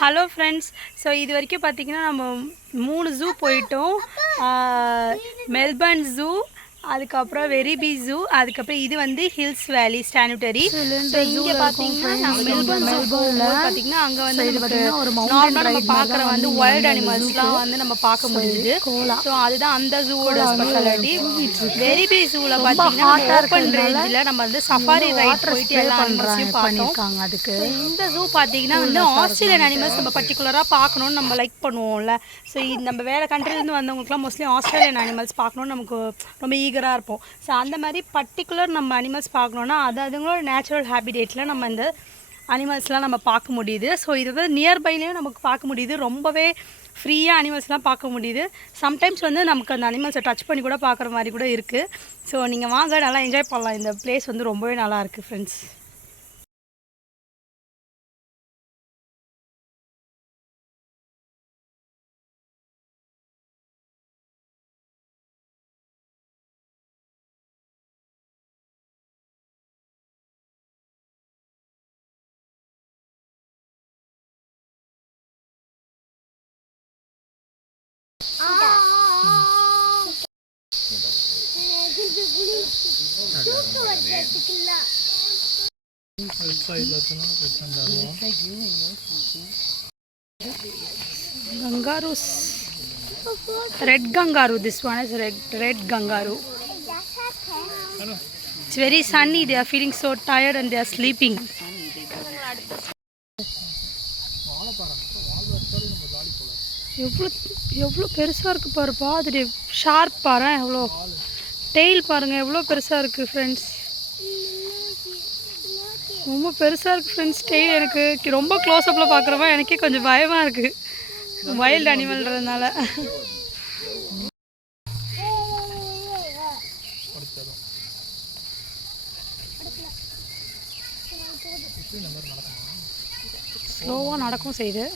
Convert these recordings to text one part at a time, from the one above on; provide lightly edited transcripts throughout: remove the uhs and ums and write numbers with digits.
Hello friends. So இது வரைக்கும் பார்த்தீங்கன்னா நம்ம 3 ஜூ போயிட்டோம். மெல்பர்ன் ஜூ, அதுக்கப்புறம் வெரிபி ஜூ, அதுக்கப்புறம் இது வந்து ஹில்ஸ் வேலி சானிட்டரி. ஸோ இங்கே பார்த்தீங்கன்னா நம்ம மெல்பர்ன் ஜூ போகும்போது பார்த்தீங்கன்னா அங்கே வந்து நமக்கு நார்மலாக நம்ம பார்க்குற வந்து வைல்ட் அனிமல்ஸ்லாம் வந்து நம்ம பார்க்க முடியுது. ஸோ அதுதான் அந்த ஜூவோட ஸ்பெஷாலிட்டி. வெரிபி ஜூவில் பார்த்தீங்கன்னா ஓப்பன் ரேஞ்சில் நம்ம வந்து சஃபாரி ரைட் போயிட்டு எல்லா அனிமல்ஸையும் பார்த்தோம். அதுக்கு இந்த ஜூ பார்த்தீங்கன்னா வந்து ஆஸ்திரேலியன் அனிமல்ஸ் நம்ம பர்டிகுலராக பார்க்கணுன்னு நம்ம லைக் பண்ணுவோம்ல. ஸோ நம்ம வேறு கண்ட்ரிலேருந்து வந்தவங்களுக்குலாம் மோஸ்ட்லி ஆஸ்திரேலியன் அனிமல்ஸ் பார்க்கணுன்னு நமக்கு ரொம்ப ஈகராக இருப்போம். ஸோ அந்த மாதிரி பர்டிகுலர் நம்ம அனிமல்ஸ் பார்க்கணுன்னா அதுங்களோட நேச்சுரல் ஹேபிடேட்டில் நம்ம இந்த அனிமல்ஸ்லாம் நம்ம பார்க்க முடியுது. ஸோ இது வந்து நியர்பைலேயும் நமக்கு பார்க்க முடியுது. ரொம்பவே ஃப்ரீயாக அனிமல்ஸ்லாம் பார்க்க முடியுது. சம்டைம்ஸ் வந்து நமக்கு அந்த அனிமல்ஸை டச் பண்ணி கூட பார்க்குற மாதிரி கூட இருக்குது. ஸோ நீங்கள் வாங்க, நல்லா என்ஜாய் பண்ணலாம். இந்த பிளேஸ் வந்து ரொம்பவே நல்லா இருக்குது friends. Kangaroos, red kangaroo. This one is red kangaroo. It's very sunny. They are feeling so tired and they are sleeping. எவ்வளோ பெருசாக இருக்குது பாருப்பா. அது ஷார்ப் பாரு, எவ்வளோ டெய்ல் பாருங்கள், எவ்வளோ பெருசாக இருக்குது ஃப்ரெண்ட்ஸ். ரொம்ப பெருசாக இருக்குது ஃப்ரெண்ட்ஸ் டெய்ல். எனக்கு ரொம்ப க்ளோஸ்அப்பில் பார்க்குறப்ப எனக்கே கொஞ்சம் பயமாக இருக்குது, வைல்டு அனிமல்ன்றதுனால. ஸ்லோவாக நடக்கும் செய்யுது.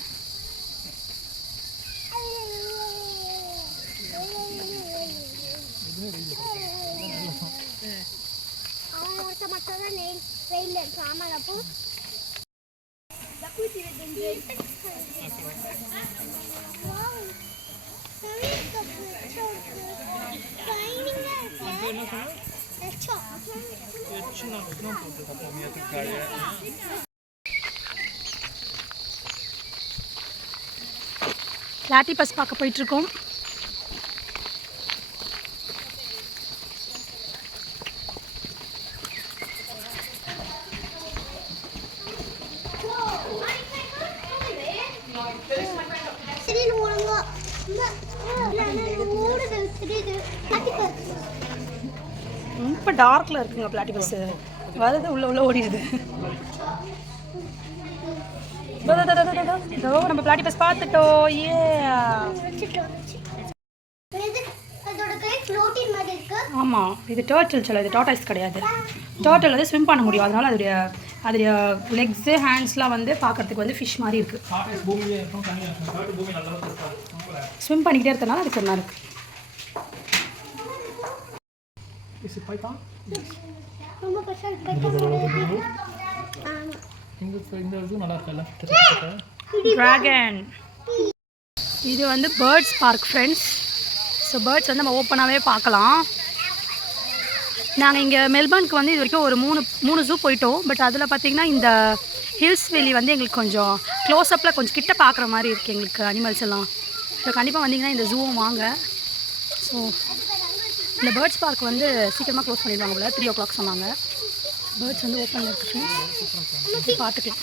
பிளாட்டிபஸ் பார்க்க போயிட்டுருக்கோம். ரொம்ப டார்க்கில் இருக்குங்க பிளாட்டிபஸ். வருது உள்ள ஓடிடுது. நம்ம பிளாட்டிபஸ் பார்த்துட்டோம். ஏ ஆமாம், இது டர்ட்டில் சொல்ல, இது டார்டாய்ஸ் கிடையாது. டர்ட்டில் வந்து ஸ்விம் பண்ண முடியும், அதனால அதோடைய லெக்ஸு ஹேண்ட்ஸ்லாம் வந்து பார்க்குறதுக்கு வந்து ஃபிஷ் மாதிரி இருக்குது. ஸ்விம் பண்ணிக்கிட்டே இருக்கிறதுனால அதுக்கு நல்லா இருக்குது. டிராகன். இது வந்து birds park friends. So birds வந்து நம்ம ஓப்பனாகவே பார்க்கலாம். நாங்கள் இங்கே மெல்பர்னுக்கு வந்து இது வரைக்கும் ஒரு மூணு ஜூ போயிட்டோம். பட் அதில் பார்த்திங்கன்னா இந்த ஹில்ஸ் வேலி வந்து எங்களுக்கு கொஞ்சம் க்ளோஸ்அப்பில் கொஞ்சம் கிட்ட பார்க்குற மாதிரி இருக்குது எங்களுக்கு அனிமல்ஸ் எல்லாம். ஸோ கண்டிப்பாக வந்தீங்கன்னா இந்த ஜூவும் வாங்க. ஸோ இந்த பேர்ட்ஸ் பார்க் வந்து சீக்கிரமாக க்ளோஸ் பண்ணிடுவாங்க போல, 3 o'clock சொன்னாங்க. பேர்ட்ஸ் வந்து ஓப்பனில் இருக்குது, பார்த்துக்கலாம்.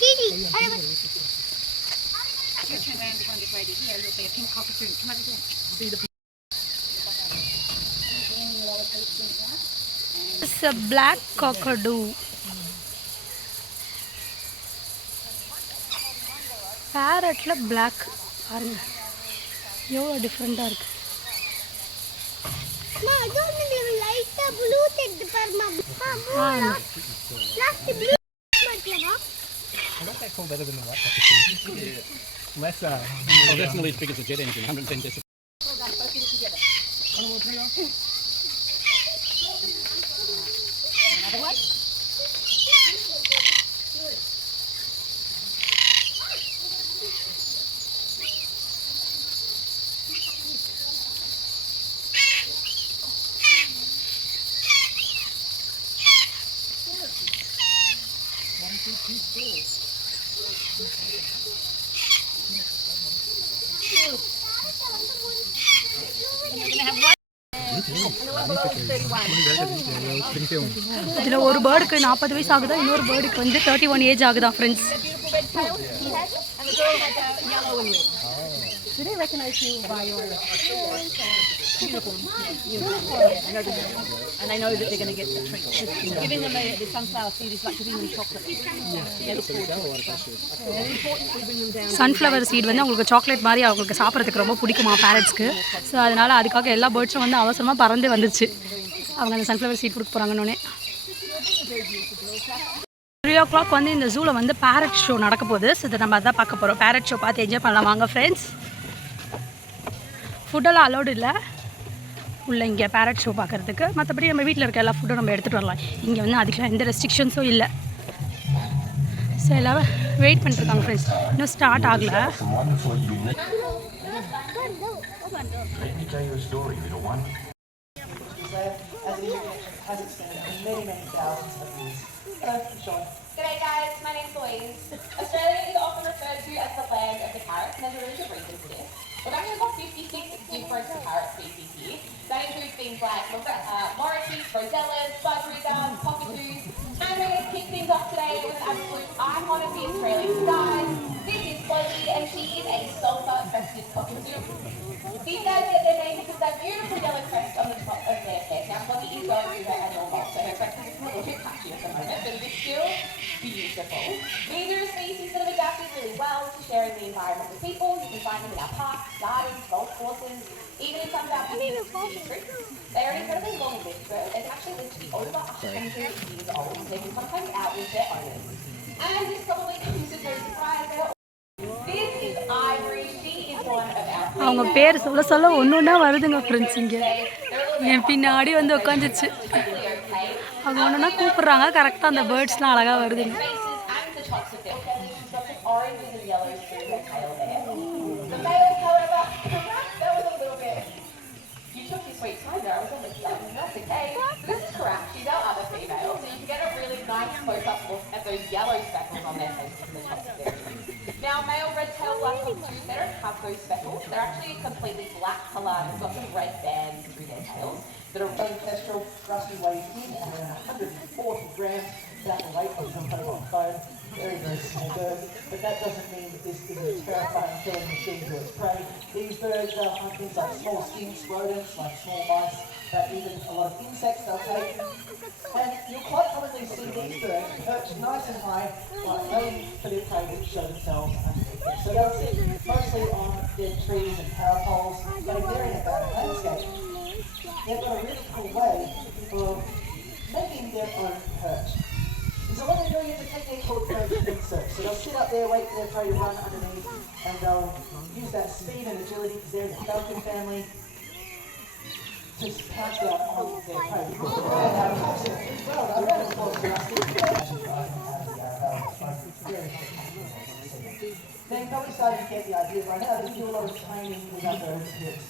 It's a black cockatoo. பேரட்ல பிளாக் பாருங்க, எவ்வளோ டிஃப்ரெண்ட்டாக இருக்குது. That's nearly as big as a jet engine, 110 decibels. இதில் ஒரு பேர்டுக்கு 40 வயசு ஆகுதா, இன்னொரு பேர்டுக்கு வந்து 31 ஏஜ் ஆகுதா friends. Do they recognize you by your uniform? And they know that they're going to get the treat. Giving them the sunflower seed is like giving them chocolate. They look forward to it. It's important we bring them down. Sunflower seed வந்து அவங்களுக்கு சாக்லேட் மாதிரி அவங்களுக்கு சாப்பிட்றதுக்கு ரொம்ப பிடிக்குமா பேரட்ஸ்க்கு. ஸோ அதனால் அதுக்காக எல்லா பேர்ட்ஸும் வந்து அவசரமாக பறந்து வந்துச்சு. அவங்க அந்த சன்ஃப்ளவர் சீட் கொடுக்க போகிறாங்கன்னொன்னே. 3 o'clock வந்து இந்த ஜூவில் வந்து பேரட் ஷோ நடக்க போகுது. ஸோ இதை நம்ம அதான் பார்க்க போகிறோம். பேரட் ஷோ பார்த்து என்ஜாய் பண்ணலாம் வாங்க ஃப்ரெண்ட்ஸ். ஃபுட்டெல்லாம் அலௌடு இல்லை உள்ள இங்கே பேரட் ஷோ பார்க்குறதுக்கு. மற்றபடி நம்ம வீட்டில் இருக்க எல்லா ஃபுட்டும் நம்ம எடுத்துகிட்டு வரலாம். இங்கே வந்து அதுக்கெலாம் எந்த ரெஸ்ட்ரிக்ஷன்ஸும் இல்லை. ஸோ எல்லோரும் வெயிட் பண்ணிட்டுருக்காங்க ஃப்ரெண்ட்ஸ். இன்னும் ஸ்டார்ட் ஆகலை. G'day guys, my name's Louise. Australia is often referred to as the land of the carrots, and there's a really good reason for this. We've actually got 56 different carrot species here. That includes things like lorikeets, rosellas, budgerigars, cockatoos. And we're going to kick things off today with an absolute icon of the Australian skies. This is Floki, and she is a sulphur-crested cockatoo. These guys get their name because they're beautiful yellow crest on the top of their head. Now, Floki is going through her annual molt, so her crest is a little bit patchy at the moment, but it is still beautiful. These are a species that have adapted really well to sharing the environment with people. You can find them in our parks, gardens, golf courses, even in some of our business trips. They are an incredibly long-lived bird and actually live to be over 100 years old. They can sometimes outlive their owners. And this probably comes as no surprise. This is Ivory. She is one of our அவங்க பேர் சொல்ல சொல்ல ஒன்று ஒன்றா வருதுங்க ஃப்ரெண்ட்ஸ். இங்கே என் பின்னாடி வந்து உட்காந்துச்சு. அவங்க ஒன்று ஒன்றா கூப்பிட்றாங்க. கரெக்டாக அந்த பேர்ட்ஸ்லாம் அழகாக வருதுங்க. Yellow speckles on their faces in the top of their tree. Now, male red-tailed black cockatoos, they don't have those speckles. They're actually a completely black colour and have got some red bands through their tails that are really Kestrel, roughly weighs in at around 140 grams. That's the weight of some kind of bone. Very, very small bird. But that doesn't mean that this is a terrifying killing machine to its prey. These birds hunt things like small skinks, rodents, like small mice, but even a lot of insects they'll take. And you'll quite commonly see these birds perched nice and high, like waiting for their prey to show themselves underneath them. So they'll sit mostly on dead trees and parasols, but they're in a bad landscape. They've got a really cool way of making their own perch. So what they're doing is a technique called perch insert. So they'll sit up there, wait for their prey to run underneath, and they'll use that speed and agility because they're in the falcon family to pounce down on their prey. Then probably starting to get the idea by now that we do a lot of training with our birds here at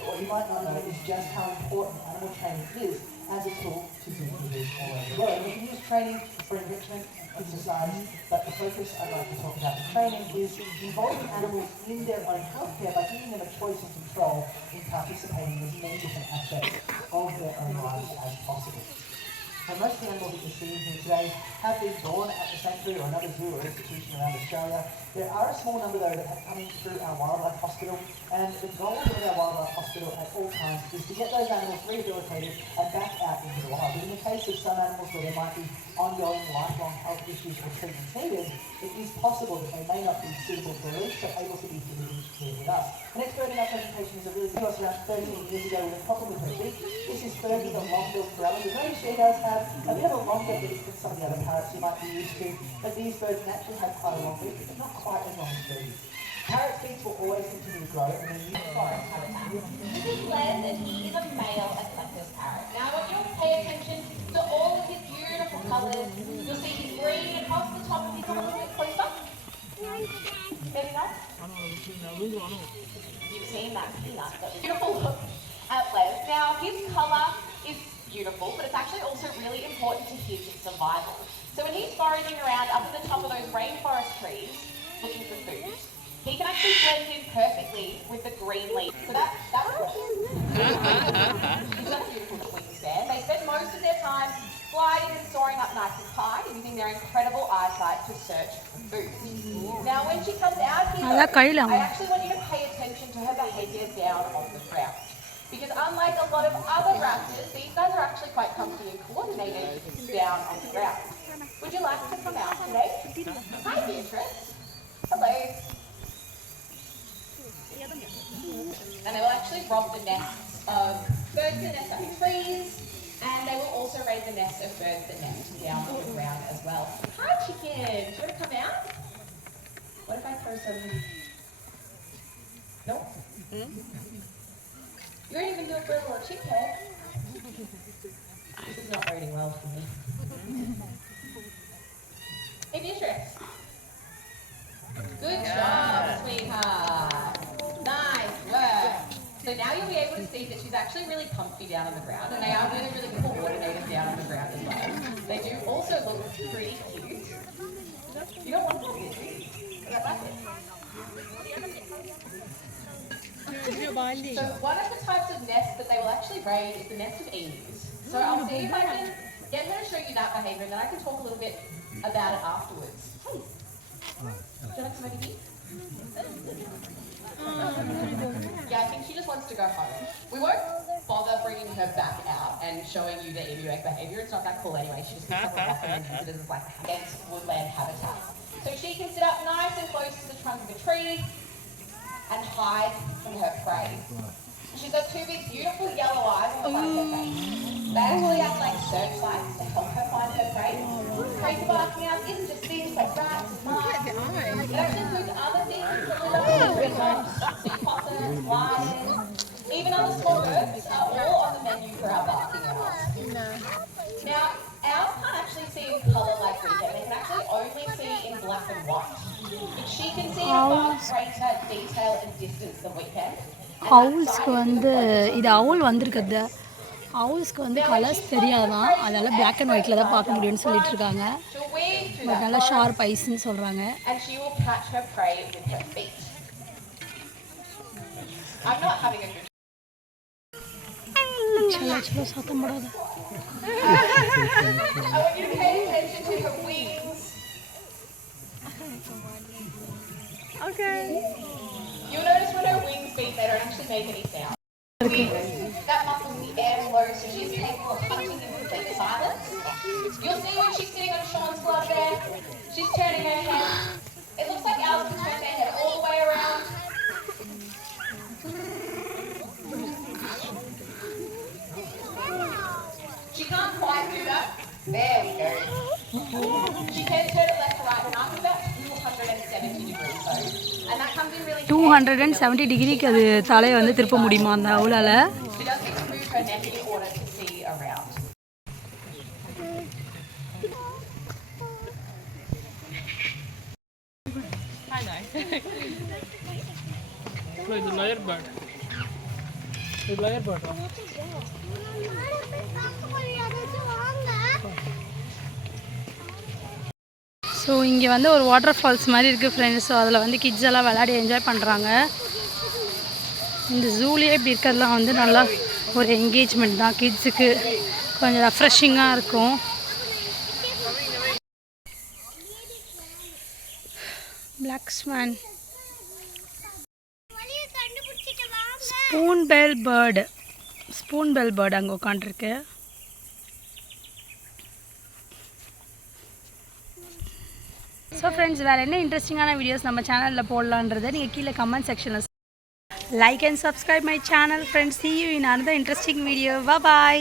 But what you might not know is just how important animal training is as a tool to do this all over the world. We can use training for enrichment, exercise, but the focus I'd like to talk about in training is involving animals in their own healthcare by giving them a choice and control in participating in as many different aspects of their own lives as possible. And most of the animals that you're seeing here today have been born at the sanctuary or another zoo or institution around Australia. There are a small number though that have come in through our wildlife hospital, and the goal of our wildlife hospital at all times is to get those animals rehabilitated and back out into the wild. But in the case of some animals where there might be ongoing lifelong health issues or treatments needed, it is possible that they may not be suitable for release, so able to be delivered here with us. An expert in our presentation is a really good around 13 years ago with a problem with her beak. This is Fergie, the long-billed koala. The notice she does have a bit of a longer beak than some of the other parrots you might be used to, but these birds naturally have quite a long beak, but not quite as long as Fergie. Parrot beaks will always continue to grow, and then you forest habitat. This is Les, and he is a male eclectus parrot. Now, I want you to pay attention to all of his beautiful colours. You'll see his green across the top of his head a little bit closer. There we go. You've seen that. Beautiful look at Les. Now, his colour is beautiful, but it's actually also really important to his survival. So when he's foraging around up at the top of those rainforest trees, looking for food, he can actually blend in perfectly with the green leaf. So that works. beautiful wingspan. They spend most of their time gliding and soaring up nice and high, using their incredible eyesight to search for food. Now, when she comes out here, I actually want you to pay attention to her behaviour down on the ground. Because unlike a lot of other raptors, these guys are actually quite comfy and coordinated down on the ground. Would you like to come out today? Hi, Beatrice. Hello. And they will actually rob the nests of birds that nest up in trees, and they will also raid the nests of birds that nest down on the ground as well. Hi, chicken. Do you want to come out? What if I throw some... No? You won't even do it for a little chicken. This is not rating well for me. Hey, Beatrice. Good job, sweetheart. Nice work. So now you'll be able to see that she's actually really comfy down on the ground, and they are really, really coordinated down on the ground as well. They do also look pretty cute. You don't want to do this. Is that right? So one of the types of nests that they will actually raid is the nest of emus. So I'll see if I can get her to show you that behaviour, and then I can talk a little bit about it afterwards. Hey, do you like some over here? Yeah, I think she just wants to go home. We won't bother bringing her back out and showing you the emu egg behaviour. It's not that cool anyway. She just picks up a rock and uses it as like a dense woodland habitat. So she can sit up nice and close to the trunk of a tree and hide from her prey. She's got two big, beautiful yellow eyes on the side of her face. They actually act like searchlights to help her find her prey. Crazy barking out isn't just things like rats and mice. It actually includes other things that live up in the rocks, sea possums, lions, even other small birds are all on the menu for our barking owls. Now, owls can't actually see in colour like we can. They can actually only see in black and white. But she can see in far greater detail and distance than we can. owlsக்கு வந்து இது owl வந்திருக்குது. owlsக்கு வந்து கலர்ஸ் தெரியாதான், அதனால black and whiteல தான் பார்க்க முடியும்னு சொல்லிட்டு இருக்காங்க. பட் நல்லா ஷார்ப் ஐஸ்னு சொல்றாங்க. And she will catch her prey with her feet. I'm not having a good चलो சத்தம் போடாத. I want you to pay attention to her wings. Okay. You'll notice when her wings beat, they don't actually make any sound. That muffles the air below, so she's capable of hunting in complete silence. You'll see when she's sitting on Sean's glove there, she's turning her head. It looks like Alice can turn their head all the way around. She can't quite do that. There we go. She can turn it left to right, and after that, 270 degrees. So, and that comes in really 270 டிகிரிக்கு அது தலையை வந்து திருப்ப முடியுமா அந்த அவுலால? She does need to move her neck in order to see around. I know. It's a lyre bird. It's a lyre bird. So இங்கே வந்து ஒரு வாட்டர் ஃபால்ஸ் மாதிரி இருக்குது ஃப்ரெண்ட்ஸ். ஸோ அதில் வந்து கிட்ஸ் எல்லாம் விளையாடி என்ஜாய் பண்ணுறாங்க. இந்த ஜூலேயே இப்படி இருக்கிறதுலாம் வந்து நல்லா ஒரு என்கேஜ்மெண்ட் தான், கிட்ஸுக்கு கொஞ்சம் ரெஃப்ரெஷிங்காக இருக்கும். Black swan, spoonbill bird அங்கே உட்காண்ட்ருக்கு. ஸோ ஃப்ரெண்ட்ஸ், வேறு என்ன இன்ட்ரெஸ்டிங்கான வீடியோஸ் நம்ம சேனலில் போடலான்றதை நீங்கள் கீழே கமெண்ட் செக்ஷனில் like and subscribe my channel friends. See you in another interesting video. Bye bye.